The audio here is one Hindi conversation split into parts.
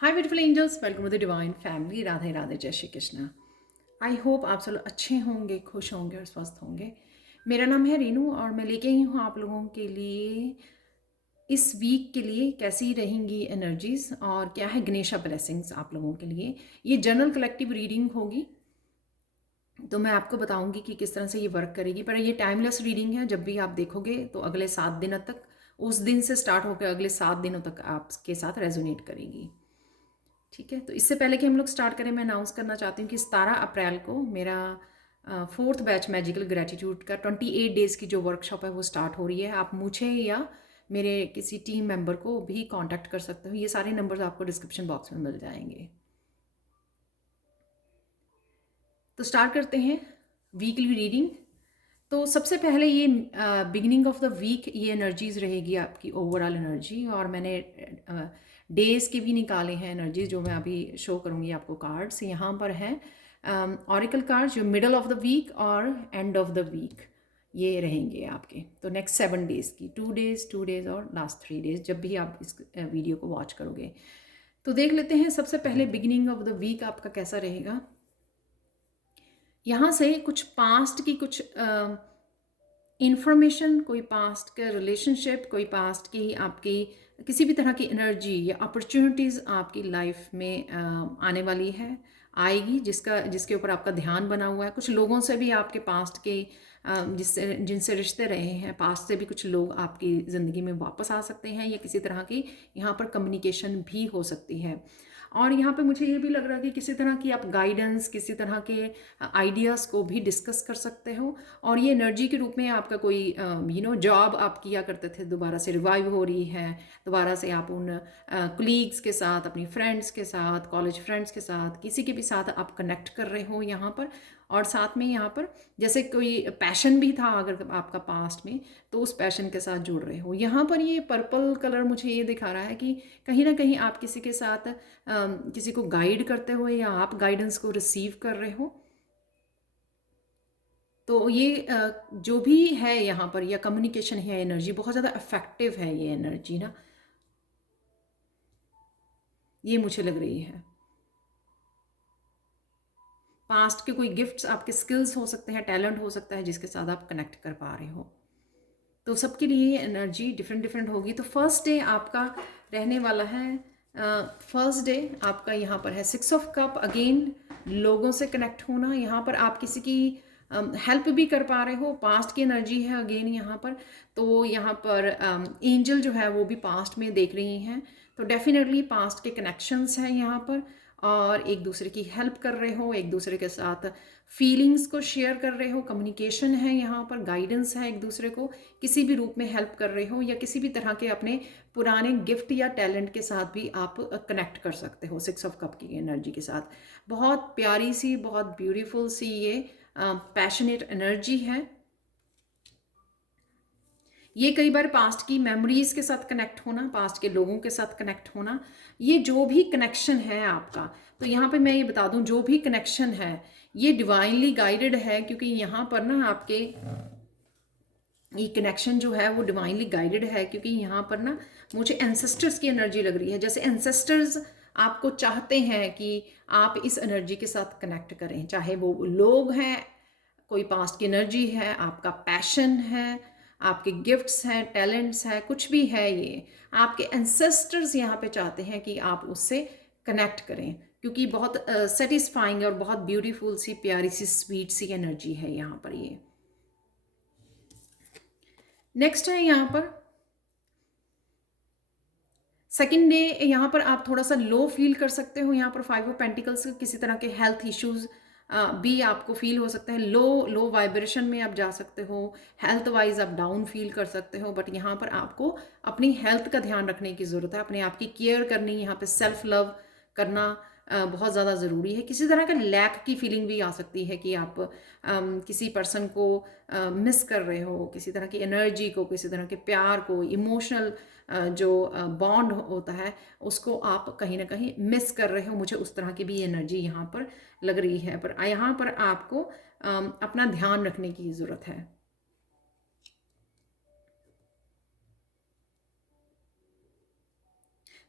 Hi beautiful angels, welcome to the divine family. Radhe Radhe, जय श्री कृष्णा। आई होप आप सब अच्छे होंगे, खुश होंगे और स्वस्थ होंगे। मेरा नाम है रीनू और मैं लेके आई हूँ आप लोगों के लिए इस वीक के लिए कैसी रहेंगी एनर्जीज और क्या है गणेशा ब्लेसिंग्स आप लोगों के लिए। ये जनरल कलेक्टिव रीडिंग होगी, तो मैं आपको बताऊंगी कि किस तरह से ये वर्क करेगी। पर ये टाइमलेस रीडिंग है, जब भी आप देखोगे तो अगले 7 दिनों तक, उस दिन से स्टार्ट होकर अगले 7 दिनों तक आपके साथ रेजोनेट करेगी। ठीक है, तो इससे पहले कि हम लोग स्टार्ट करें, मैं अनाउंस करना चाहती हूँ कि 17 अप्रैल को मेरा 4th बैच मैजिकल ग्रेटिट्यूड का 28 डेज़ की जो वर्कशॉप है वो स्टार्ट हो रही है। आप मुझे या मेरे किसी टीम मेंबर को भी कांटेक्ट कर सकते हो। ये सारे नंबर्स आपको डिस्क्रिप्शन बॉक्स में मिल जाएंगे। तो स्टार्ट करते हैं वीकली रीडिंग। तो सबसे पहले ये बिगिनिंग ऑफ द वीक ये एनर्जीज रहेगी आपकी ओवरऑल एनर्जी, और मैंने डेज के भी निकाले हैं एनर्जीज जो मैं अभी शो करूँगी आपको। कार्ड्स यहाँ पर हैं, ऑरिकल कार्ड्स जो मिडल ऑफ द वीक और एंड ऑफ द वीक ये रहेंगे आपके। तो नेक्स्ट 7 डेज़ की 2 डेज़ और लास्ट 3 डेज़ जब भी आप इस वीडियो को वॉच करोगे। तो देख लेते हैं सबसे पहले बिगिनिंग ऑफ द वीक आपका कैसा रहेगा। यहाँ से कुछ पास्ट की कुछ इंफॉर्मेशन, कोई पास्ट के रिलेशनशिप, कोई पास्ट की आपकी किसी भी तरह की एनर्जी या अपॉर्चुनिटीज़ आपकी लाइफ में आने वाली है, आएगी, जिसके ऊपर आपका ध्यान बना हुआ है। कुछ लोगों से भी आपके पास्ट के जिनसे रिश्ते रहे हैं पास्ट से भी कुछ लोग आपकी ज़िंदगी में वापस आ सकते हैं, या किसी तरह की यहाँ पर कम्युनिकेशन भी हो सकती है। और यहाँ पे मुझे ये भी लग रहा है कि किसी तरह की आप गाइडेंस, किसी तरह के आइडियाज़ को भी डिस्कस कर सकते हो। और ये एनर्जी के रूप में आपका कोई जॉब आप किया करते थे, दोबारा से रिवाइव हो रही है। दोबारा से आप उन कुलीग्स के साथ, अपनी फ्रेंड्स के साथ, कॉलेज फ्रेंड्स के साथ, किसी के भी साथ आप कनेक्ट कर रहे हो यहाँ पर। और साथ में यहाँ पर जैसे कोई पैशन भी था अगर आपका पास्ट में, तो उस पैशन के साथ जुड़ रहे हो। यहाँ पर ये पर्पल कलर मुझे ये दिखा रहा है कि कहीं ना कहीं आप किसी के साथ किसी को गाइड करते हो या आप गाइडेंस को रिसीव कर रहे हो। तो ये जो भी है यहाँ पर, या कम्युनिकेशन है, एनर्जी बहुत ज़्यादा इफेक्टिव है ये एनर्जी ना, ये मुझे लग रही है। पास्ट के कोई गिफ्ट्स, आपके स्किल्स हो सकते हैं, टैलेंट हो सकता है जिसके साथ आप कनेक्ट कर पा रहे हो। तो सबके लिए एनर्जी डिफरेंट डिफरेंट होगी। तो फर्स्ट डे आपका रहने वाला है, फर्स्ट डे आपका यहाँ पर है 6 ऑफ कप। अगेन लोगों से कनेक्ट होना, यहाँ पर आप किसी की हेल्प भी कर पा रहे हो। पास्ट की एनर्जी है अगेन यहाँ पर। तो यहाँ पर एंजल जो है वो भी पास्ट में देख रही हैं, तो डेफिनेटली पास्ट के कनेक्शंस हैं यहाँ पर। और एक दूसरे की हेल्प कर रहे हो, एक दूसरे के साथ फीलिंग्स को शेयर कर रहे हो, कम्युनिकेशन है यहाँ पर, गाइडेंस है, एक दूसरे को किसी भी रूप में हेल्प कर रहे हो, या किसी भी तरह के अपने पुराने गिफ्ट या टैलेंट के साथ भी आप कनेक्ट कर सकते हो 6 ऑफ कप की एनर्जी के साथ। बहुत प्यारी सी, बहुत ब्यूटीफुल सी ये पैशनेट एनर्जी है। ये कई बार पास्ट की मेमोरीज के साथ कनेक्ट होना, पास्ट के लोगों के साथ कनेक्ट होना, ये जो भी कनेक्शन है आपका। तो यहाँ पे मैं ये बता दूं, जो भी कनेक्शन है ये डिवाइनली गाइडेड है, क्योंकि यहाँ पर ना आपके ये कनेक्शन जो है वो डिवाइनली गाइडेड है। क्योंकि यहाँ पर ना मुझे एंसेस्टर्स की एनर्जी लग रही है, जैसे एंसेस्टर्स आपको चाहते हैं कि आप इस एनर्जी के साथ कनेक्ट करें। चाहे वो लोग हैं, कोई पास्ट की एनर्जी है, आपका पैशन है, आपके गिफ्ट्स हैं, टैलेंट्स हैं, कुछ भी है, ये आपके एंसेस्टर्स यहाँ पे चाहते हैं कि आप उससे कनेक्ट करें। क्योंकि बहुत सेटिस्फाइंग और बहुत ब्यूटीफुल सी, प्यारी सी, स्वीट सी एनर्जी है यहाँ पर ये। नेक्स्ट है यहाँ पर सेकेंड डे। यहाँ पर आप थोड़ा सा लो फील कर सकते हो। यहाँ पर 5 ऑफ पेंटिकल्स, किसी तरह के हेल्थ इश्यूज भी आपको फील हो सकते हैं। लो लो वाइब्रेशन में आप जा सकते हो, हेल्थ वाइज आप डाउन फील कर सकते हो। बट यहाँ पर आपको अपनी हेल्थ का ध्यान रखने की ज़रूरत है, अपने आप की केयर करनी, यहाँ पे सेल्फ लव करना बहुत ज़्यादा ज़रूरी है। किसी तरह का लैक की फीलिंग भी आ सकती है कि आप किसी पर्सन को मिस कर रहे हो, किसी तरह की एनर्जी को, किसी तरह के प्यार को, इमोशनल जो बॉन्ड होता है उसको आप कहीं ना कहीं मिस कर रहे हो। मुझे उस तरह की भी एनर्जी यहाँ पर लग रही है। पर यहाँ पर आपको अपना ध्यान रखने की ज़रूरत है।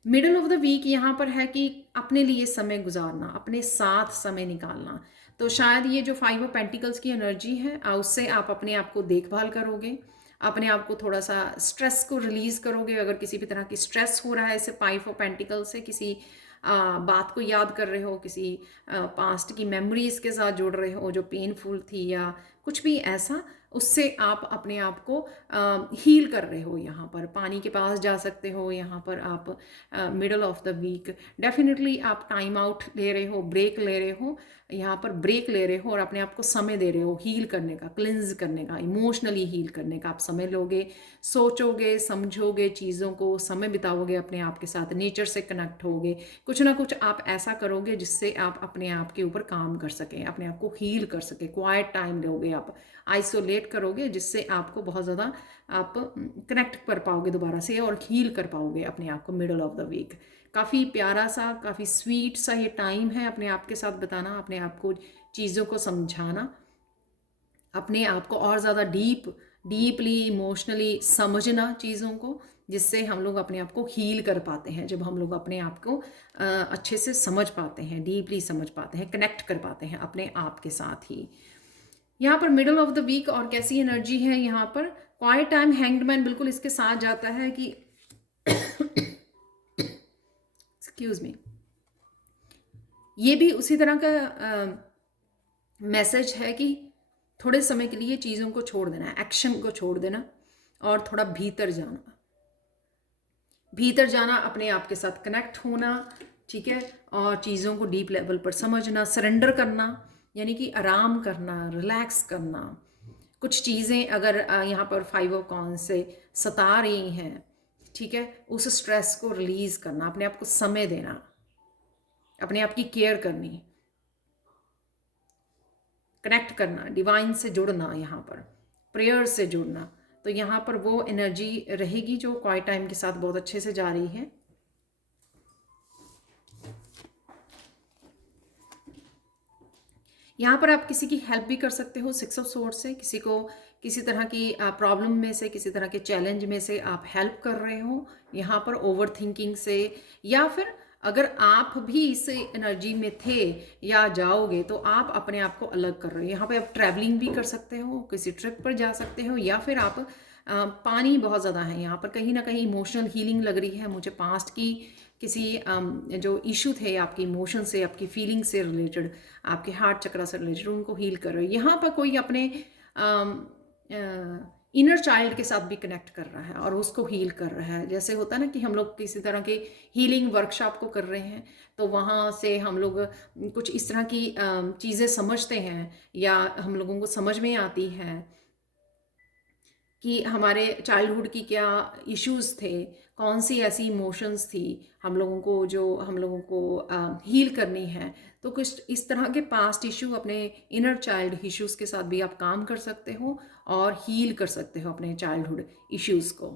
मिडल ऑफ द वीक यहाँ पर है कि अपने लिए समय गुजारना, अपने साथ समय निकालना। तो शायद ये जो 5 ऑफ पेंटिकल्स की एनर्जी है, उससे आप अपने आप को देखभाल करोगे, अपने आप को थोड़ा सा स्ट्रेस को रिलीज़ करोगे। अगर किसी भी तरह की स्ट्रेस हो रहा है इसे 5 ऑफ पेंटिकल से, किसी बात को याद कर रहे हो, किसी पास्ट की मेमोरीज के साथ जुड़ रहे हो जो पेनफुल थी, या कुछ भी ऐसा, उससे आप अपने आप को हील कर रहे हो। यहाँ पर पानी के पास जा सकते हो। यहाँ पर आप middle of the week definitely आप टाइम आउट ले रहे हो, ब्रेक ले रहे हो, यहाँ पर ब्रेक ले रहे हो और अपने आप को समय दे रहे हो हील करने का, क्लिंज करने का, इमोशनली हील करने का। आप समय लोगे, सोचोगे, समझोगे चीज़ों को, समय बिताओगे अपने आप के साथ, नेचर से कनेक्ट होगे, कुछ ना कुछ आप ऐसा करोगे जिससे आप अपने आप के ऊपर काम कर सकें, अपने आप को हील कर सकें। क्वाइट टाइम लोगे, आप आइसोलेट करोगे, जिससे आपको बहुत ज़्यादा आप कनेक्ट कर पाओगे दोबारा से और हील कर पाओगे अपने आप को मिडल ऑफ द वीक। काफ़ी प्यारा सा, काफ़ी स्वीट सा ये टाइम है अपने आप के साथ बताना, अपने आप को चीज़ों को समझाना, अपने आप को और ज़्यादा डीपली इमोशनली समझना चीज़ों को, जिससे हम लोग अपने आप को हील कर पाते हैं। जब हम लोग अपने आप को अच्छे से समझ पाते हैं, डीपली समझ पाते हैं, कनेक्ट कर पाते हैं अपने आप के साथ ही। यहाँ पर मिडल ऑफ द वीक और कैसी एनर्जी है यहाँ पर, क्वाइट टाइम, हैंग्ड मैन बिल्कुल इसके साथ जाता है कि एक्सक्यूज मी, ये भी उसी तरह का मैसेज है कि थोड़े समय के लिए चीज़ों को छोड़ देना, एक्शन को छोड़ देना और थोड़ा भीतर जाना, भीतर जाना, अपने आप के साथ कनेक्ट होना, ठीक है, और चीज़ों को डीप लेवल पर समझना, सरेंडर करना, यानी कि आराम करना, रिलैक्स करना। कुछ चीज़ें अगर यहाँ पर 5 ऑफ कॉन्स से सता रही हैं, ठीक है, उस स्ट्रेस को रिलीज़ करना, अपने आप को समय देना, अपने आप की केयर करनी, कनेक्ट करना, डिवाइन से जुड़ना, यहाँ पर प्रेयर से जुड़ना। तो यहाँ पर वो एनर्जी रहेगी जो क्वाइट टाइम के साथ बहुत अच्छे से जा रही है। यहाँ पर आप किसी की हेल्प भी कर सकते हो 6 ऑफ सोर्ड से, किसी को किसी तरह की प्रॉब्लम में से, किसी तरह के चैलेंज में से आप हेल्प कर रहे हो यहाँ पर ओवर थिंकिंग से, या फिर अगर आप भी इस एनर्जी में थे या जाओगे तो आप अपने आप को अलग कर रहे हो। यहाँ पे आप ट्रैवलिंग भी कर सकते हो, किसी ट्रिप पर जा सकते हो, या फिर आप पानी बहुत ज़्यादा है यहाँ पर, कहीं ना कहीं इमोशनल हीलिंग लग रही है मुझे, पास्ट की किसी जो इशू थे आपके इमोशन से, आपकी फीलिंग से रिलेटेड, आपके हार्ट चक्रा से रिलेटेड, उनको हील कर रहे हो। यहाँ पर कोई अपने इनर चाइल्ड के साथ भी कनेक्ट कर रहा है और उसको हील कर रहा है। जैसे होता है ना कि हम लोग किसी तरह के हीलिंग वर्कशॉप को कर रहे हैं, तो वहाँ से हम लोग कुछ इस तरह की चीज़ें समझते हैं, या हम लोगों को समझ में आती है कि हमारे चाइल्डहुड की क्या इश्यूज़ थे, कौन सी ऐसी इमोशंस थी हम लोगों को जो हम लोगों को हील करनी है। तो कुछ इस तरह के पास्ट इशू, अपने इनर चाइल्ड इश्यूज़ के साथ भी आप काम कर सकते हो और हील कर सकते हो अपने चाइल्डहुड इश्यूज़ को।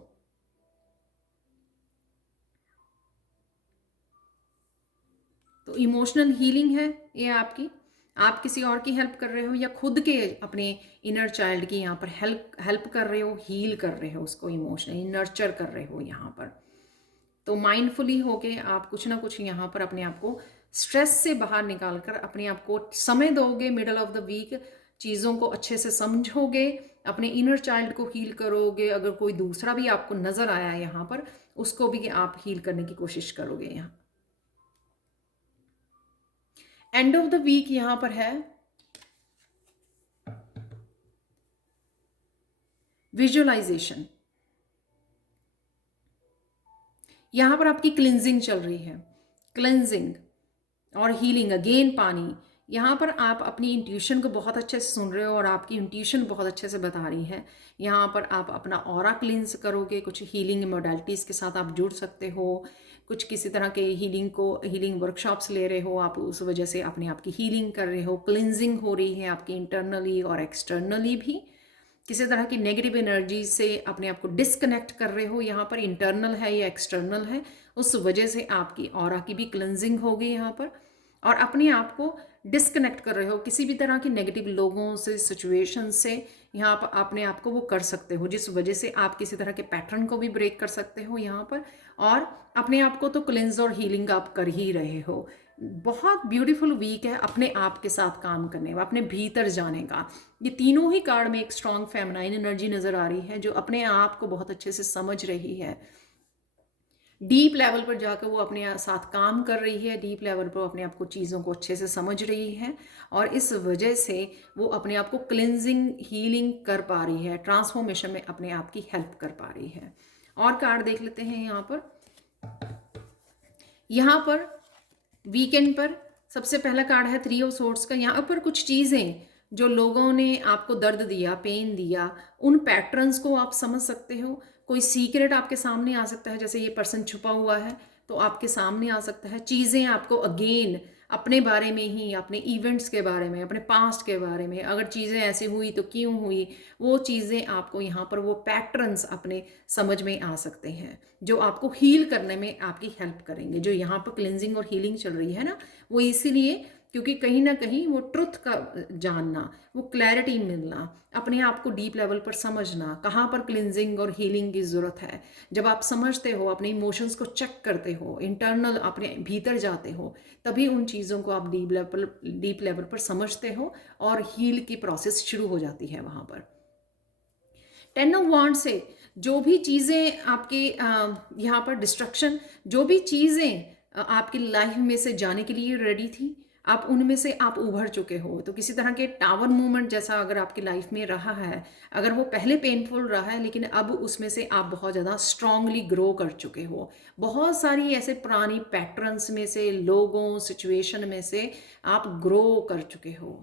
तो इमोशनल हीलिंग है ये आपकी, आप किसी और की हेल्प कर रहे हो या खुद के अपने इनर चाइल्ड की यहाँ पर हेल्प कर रहे हो, हील कर रहे हो, उसको इमोशनली नर्चर कर रहे हो यहाँ पर। तो माइंडफुली होके आप कुछ ना कुछ यहाँ पर अपने आप को स्ट्रेस से बाहर निकाल कर अपने आप को समय दोगे मिडल ऑफ द वीक, चीज़ों को अच्छे से समझोगे, अपने इनर चाइल्ड को हील करोगे। अगर कोई दूसरा भी आपको नज़र आया यहाँ पर, उसको भी आप हील करने की कोशिश करोगे। यहाँ एंड ऑफ द वीक यहाँ पर है विजुअलाइजेशन। यहाँ पर आपकी क्लिनजिंग चल रही है, क्लिनजिंग और हीलिंग, अगेन पानी। यहाँ पर आप अपनी इंट्यूशन को बहुत अच्छे से सुन रहे हो और आपकी इंट्यूशन बहुत अच्छे से बता रही है। यहाँ पर आप अपना ऑरा क्लिनस करोगे, कुछ हीलिंग मोडालिटीज़ के साथ आप जुड़ सकते हो, कुछ किसी तरह के हीलिंग वर्कशॉप्स ले रहे हो आप, उस वजह से अपने आप की हीलिंग कर रहे हो, क्लिनजिंग हो रही है आपकी इंटरनली और एक्सटर्नली भी। किसी तरह की नेगेटिव एनर्जी से अपने आप को डिस्कनेक्ट कर रहे हो, यहाँ पर इंटरनल है या एक्सटर्नल है, उस वजह से आपकी ऑरा की भी क्लिनजिंग होगी यहाँ पर। और अपने आप को डिस्कनेक्ट कर रहे हो किसी भी तरह की नेगेटिव लोगों से, सिचुएशन से, यहाँ पर अपने आप को वो कर सकते हो, जिस वजह से आप किसी तरह के पैटर्न को भी ब्रेक कर सकते हो यहाँ पर। और अपने आप को तो क्लिंज और हीलिंग आप कर ही रहे हो। बहुत ब्यूटीफुल वीक है अपने आप के साथ काम करने का, अपने भीतर जाने का। ये तीनों ही कार्ड में एक स्ट्रॉन्ग फेमिनाइन एनर्जी नज़र आ रही है, जो अपने आप को बहुत अच्छे से समझ रही है। डीप लेवल पर जाकर वो अपने साथ काम कर रही है, डीप लेवल पर अपने आप को चीज़ों को अच्छे से समझ रही है, और इस वजह से वो अपने आप को क्लिनजिंग हीलिंग कर पा रही है, ट्रांसफॉर्मेशन में अपने आप की हेल्प कर पा रही है। और कार्ड देख लेते हैं यहाँ पर वीकेंड पर सबसे पहला कार्ड है 3 ऑफ सोर्ड्स का। यहाँ पर कुछ चीज़ें जो लोगों ने आपको दर्द दिया, पेन दिया, उन पैटर्न्स को आप समझ सकते हो। कोई सीक्रेट आपके सामने आ सकता है, जैसे ये पर्सन छुपा हुआ है तो आपके सामने आ सकता है। चीज़ें आपको अगेन अपने बारे में ही, अपने इवेंट्स के बारे में, अपने पास्ट के बारे में, अगर चीज़ें ऐसी हुई तो क्यों हुई, वो चीज़ें आपको यहाँ पर वो पैटर्न्स अपने समझ में आ सकते हैं, जो आपको हील करने में आपकी हेल्प करेंगे। जो यहाँ पर क्लिनजिंग और हीलिंग चल रही है ना, वो इसीलिए क्योंकि कहीं ना कहीं वो ट्रुथ का जानना, वो क्लैरिटी मिलना, अपने आप को डीप लेवल पर समझना, कहाँ पर क्लिनजिंग और हीलिंग की ज़रूरत है। जब आप समझते हो, अपने इमोशंस को चेक करते हो, इंटरनल अपने भीतर जाते हो, तभी उन चीज़ों को आप डीप लेवल पर समझते हो और हील की प्रोसेस शुरू हो जाती है वहाँ पर। 10 ऑफ वांड से जो भी चीज़ें आपके यहाँ पर डिस्ट्रक्शन, जो भी चीज़ें आपकी लाइफ में से जाने के लिए रेडी थी, आप उनमें से आप उभर चुके हो। तो किसी तरह के टावर मूवमेंट जैसा अगर आपकी लाइफ में रहा है, अगर वो पहले पेनफुल रहा है, लेकिन अब उसमें से आप बहुत ज़्यादा स्ट्रांगली ग्रो कर चुके हो। बहुत सारी ऐसे पुरानी पैटर्न्स में से, लोगों, सिचुएशन में से आप ग्रो कर चुके हो।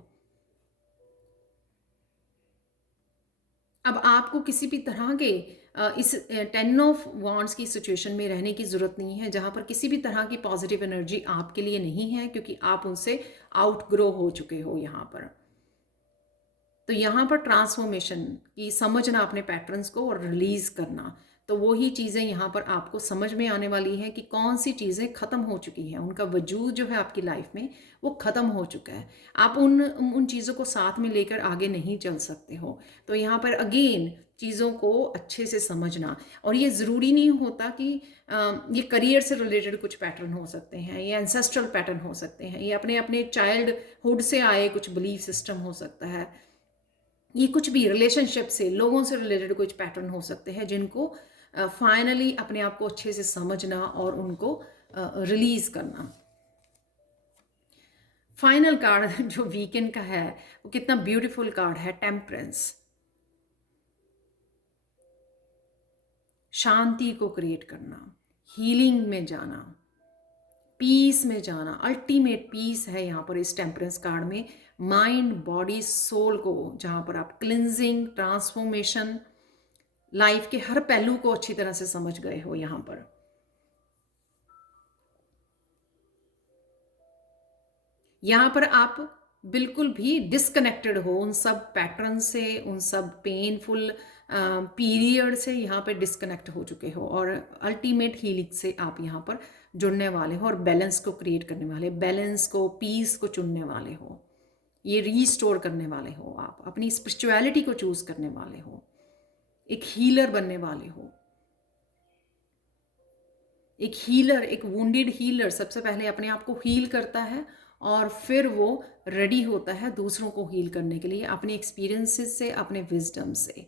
अब आपको किसी भी तरह के इस 10 ऑफ वांड्स की सिचुएशन में रहने की ज़रूरत नहीं है, जहाँ पर किसी भी तरह की पॉजिटिव एनर्जी आपके लिए नहीं है, क्योंकि आप उनसे आउट ग्रो हो चुके हो यहाँ पर। तो यहाँ पर ट्रांसफॉर्मेशन की समझना अपने पैटर्न्स को और रिलीज करना, तो वो ही चीज़ें यहाँ पर आपको समझ में आने वाली हैं कि कौन सी चीज़ें ख़त्म हो चुकी हैं, उनका वजूद जो है आपकी लाइफ में वो ख़त्म हो चुका है। आप उन चीज़ों को साथ में लेकर आगे नहीं चल सकते हो। तो यहाँ पर अगेन चीज़ों को अच्छे से समझना, और ये ज़रूरी नहीं होता कि ये करियर से रिलेटेड कुछ पैटर्न हो सकते हैं, ये एंसेस्ट्रल पैटर्न हो सकते हैं, ये अपने अपने चाइल्डहुड से आए कुछ बिलीफ सिस्टम हो सकता है, ये कुछ भी रिलेशनशिप से, लोगों से रिलेटेड कुछ पैटर्न हो सकते हैं, जिनको फाइनली अपने आप को अच्छे से समझना और उनको रिलीज करना। फाइनल कार्ड जो वीकेंड का है, वो कितना ब्यूटीफुल कार्ड है, टेम्परेंस। शांति को क्रिएट करना, हीलिंग में जाना, पीस में जाना, अल्टीमेट पीस है यहाँ पर इस टेम्परेंस कार्ड में। माइंड, बॉडी, सोल को, जहाँ पर आप क्लिनजिंग, ट्रांसफॉर्मेशन, लाइफ के हर पहलू को अच्छी तरह से समझ गए हो यहाँ पर। यहाँ पर आप बिल्कुल भी डिस्कनेक्टेड हो उन सब पैटर्न से, उन सब पेनफुल पीरियड से यहाँ पे डिस्कनेक्ट हो चुके हो, और अल्टीमेट हीलिंग से आप यहाँ पर जुड़ने वाले हो और बैलेंस को क्रिएट करने वाले, बैलेंस को, पीस को चुनने वाले हो, ये रीस्टोर करने वाले हो, आप अपनी स्पिरिचुअलिटी को चूज करने वाले हो, एक हीलर बनने वाले हो। एक हीलर, एक वुंडेड हीलर सबसे पहले अपने आप को हील करता है, और फिर वो रेडी होता है दूसरों को हील करने के लिए, अपने एक्सपीरियंसेस से, अपने विजडम से।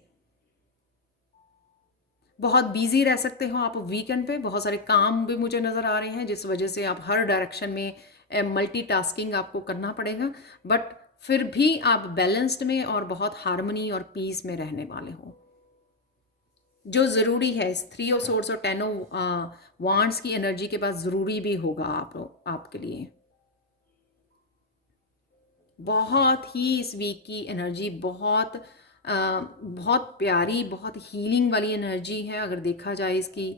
बहुत बिजी रह सकते हो आप वीकेंड पे, बहुत सारे काम भी मुझे नज़र आ रहे हैं, जिस वजह से आप हर डायरेक्शन में मल्टीटास्किंग आपको करना पड़ेगा, बट फिर भी आप बैलेंस्ड में और बहुत हार्मनी और पीस में रहने वाले हो, जो ज़रूरी है। इस 3 ऑफ सोर्ड्स और 10 ऑफ वांड्स की एनर्जी के पास ज़रूरी भी होगा आपके लिए। बहुत ही इस वीक की एनर्जी बहुत प्यारी, बहुत हीलिंग वाली एनर्जी है। अगर देखा जाए इसकी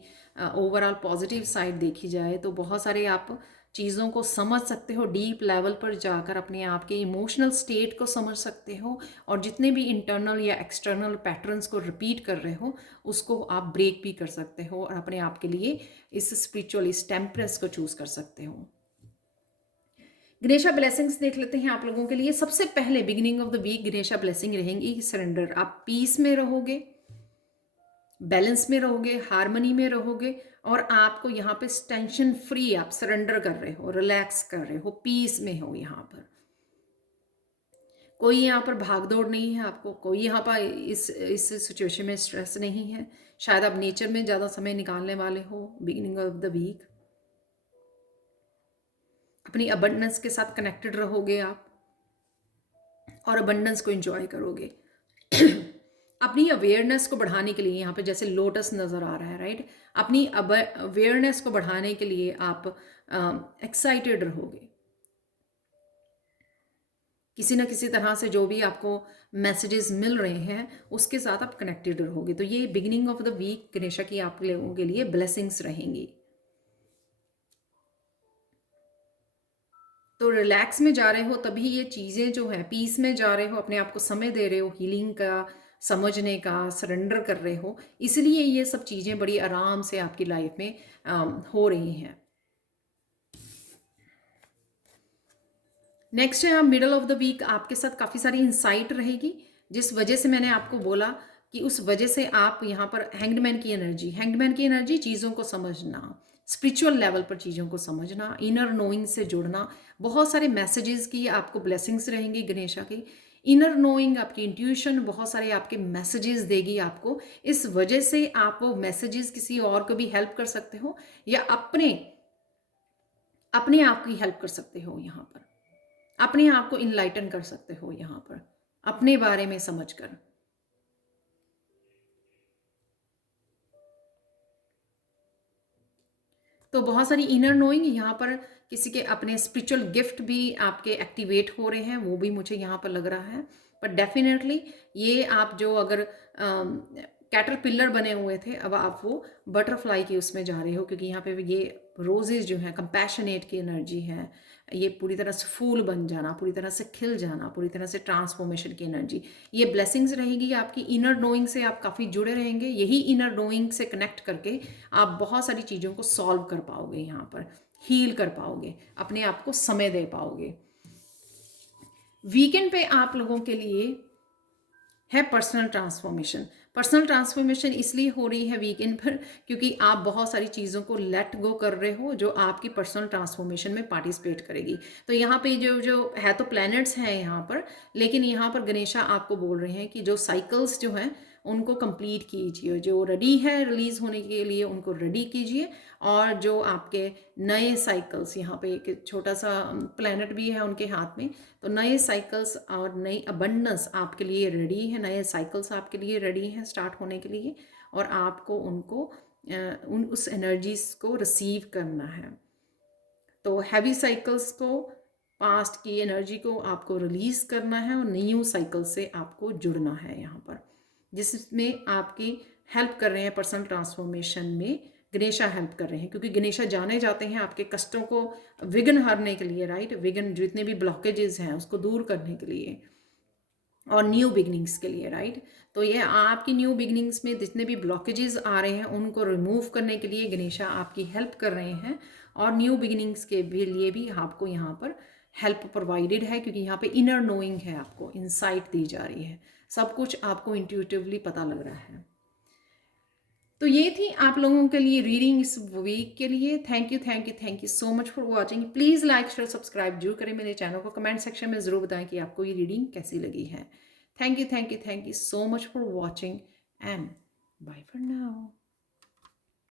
ओवरऑल पॉजिटिव साइड देखी जाए, तो बहुत सारे आप चीज़ों को समझ सकते हो, डीप लेवल पर जाकर अपने आप के इमोशनल स्टेट को समझ सकते हो, और जितने भी इंटरनल या एक्सटर्नल पैटर्न्स को रिपीट कर रहे हो उसको आप ब्रेक भी कर सकते हो, और अपने आप के लिए इस स्पिरिचुअल, इस टेम्परेंस को चूज़ कर सकते हो। गणेशा ब्लेसिंग्स देख लेते हैं आप लोगों के लिए। सबसे पहले beginning of the week Ganesha blessing रहेंगी सरेंडर। आप पीस में रहोगे, बैलेंस में रहोगे, हार्मनी में रहोगे, और आपको यहाँ पे टेंशन फ्री आप सरेंडर कर रहे हो, रिलैक्स कर रहे हो, पीस में हो। यहाँ पर कोई यहाँ पर भागदौड़ नहीं है आपको, कोई यहाँ पर इस सिचुएशन में स्ट्रेस नहीं है। शायद आप नेचर में ज़्यादा समय निकालने वाले हो बिगिनिंग ऑफ द वीक। अपनी अबंडेंस के साथ कनेक्टेड रहोगे आप और अबंडेंस को एंजॉय करोगे। अपनी अवेयरनेस को बढ़ाने के लिए यहाँ पे जैसे लोटस नज़र आ रहा है, राइट। अपनी अवेयरनेस को बढ़ाने के लिए आप एक्साइटेड रहोगे। किसी न किसी तरह से जो भी आपको मैसेजेस मिल रहे हैं उसके साथ आप कनेक्टेड रहोगे। तो ये beginning of the week Ganesha की आप लोगों के लिए ब्लेसिंग्स रहेंगी। तो रिलैक्स में जा रहे हो तभी ये चीज़ें जो है, पीस में जा रहे हो, अपने आप को समय दे रहे हो, हीलिंग का, समझने का, सरेंडर कर रहे हो, इसलिए ये सब चीज़ें बड़ी आराम से आपकी लाइफ में हो रही हैं। नेक्स्ट है आप मिडल ऑफ द वीक आपके साथ काफ़ी सारी इंसाइट रहेगी, जिस वजह से मैंने आपको बोला कि उस वजह से आप यहाँ पर हैंगडमैन की एनर्जी चीज़ों को समझना, स्पिरिचुअल लेवल पर चीज़ों को समझना, इनर नोइंग से जुड़ना, बहुत सारे मैसेजेस की आपको ब्लेसिंग्स रहेंगी गणेशा की। इनर नोइंग, आपकी इंट्यूशन बहुत सारे आपके मैसेजेस देगी आपको। इस वजह से आप वो मैसेजेस किसी और को भी हेल्प कर सकते हो या अपने आप की हेल्प कर सकते हो। यहाँ पर अपने आप को इनलाइटन कर सकते हो, यहाँ पर अपने बारे में समझकर। तो बहुत सारी इनर नोइंग यहाँ पर, किसी के अपने स्पिरिचुअल गिफ्ट भी आपके एक्टिवेट हो रहे हैं, वो भी मुझे यहाँ पर लग रहा है। पर डेफिनेटली ये आप जो अगर कैटरपिलर बने हुए थे, अब आप वो बटरफ्लाई की उसमें जा रहे हो, क्योंकि यहाँ पे ये रोजेज जो है कंपैशनेट की एनर्जी है। ये पूरी तरह से फूल बन जाना, पूरी तरह से खिल जाना, पूरी तरह से ट्रांसफॉर्मेशन की एनर्जी, ये ब्लेसिंग्स रहेगी आपकी। इनर नोइंग से आप काफ़ी जुड़े रहेंगे। यही इनर नोइंग से कनेक्ट करके आप बहुत सारी चीज़ों को सॉल्व कर पाओगे, यहाँ पर हील कर पाओगे, अपने आप को समय दे पाओगे। वीकेंड पे आप लोगों के लिए है पर्सनल ट्रांसफॉर्मेशन इसलिए हो रही है वीकेंड पर क्योंकि आप बहुत सारी चीज़ों को लेट गो कर रहे हो जो आपकी पर्सनल ट्रांसफॉर्मेशन में पार्टिसिपेट करेगी। तो यहाँ पे जो है तो प्लैनेट्स हैं यहाँ पर, लेकिन यहाँ पर गणेशा आपको बोल रहे हैं कि जो साइकिल्स जो हैं उनको कंप्लीट कीजिए, जो रेडी है रिलीज होने के लिए उनको रेडी कीजिए, और जो आपके नए साइकिल्स, यहाँ पे एक छोटा सा प्लैनेट भी है उनके हाथ में, तो नए साइकिल्स और नई अबंडेंस आपके लिए रेडी है, नए साइकिल्स आपके लिए रेडी हैं स्टार्ट होने के लिए, और आपको उनको उस एनर्जीज को रिसीव करना है। तो हैवी साइकिल्स को, पास्ट की एनर्जी को आपको रिलीज करना है और न्यू साइकिल से आपको जुड़ना है यहाँ पर, जिसमें आपकी हेल्प कर रहे हैं पर्सनल ट्रांसफॉर्मेशन में गणेशा हेल्प कर रहे हैं, क्योंकि गणेशा जाने जाते हैं आपके कष्टों को विघ्न हरने के लिए, राइट। विघ्न जितने भी ब्लॉकेजेस हैं उसको दूर करने के लिए और न्यू बिगनिंग्स के लिए, राइट। तो ये आपकी न्यू बिगनिंग्स में जितने भी ब्लॉकेजेस आ रहे हैं उनको रिमूव करने के लिए गणेशा आपकी हेल्प कर रहे हैं, और न्यू बिगनिंग्स के भी लिए भी आपको यहाँ पर हेल्प प्रोवाइडेड है, क्योंकि यहाँ पे इनर नोइंग है, आपको इंसाइट दी जा रही है, सब कुछ आपको इंट्यूटिवली पता लग रहा है। तो ये थी आप लोगों के लिए रीडिंग इस वीक के लिए। Thank you so much for watching. Please like share subscribe जरूर करें मेरे चैनल को। कमेंट सेक्शन में ज़रूर बताएं कि आपको ये रीडिंग कैसी लगी है। Thank you so much for watching and bye for now.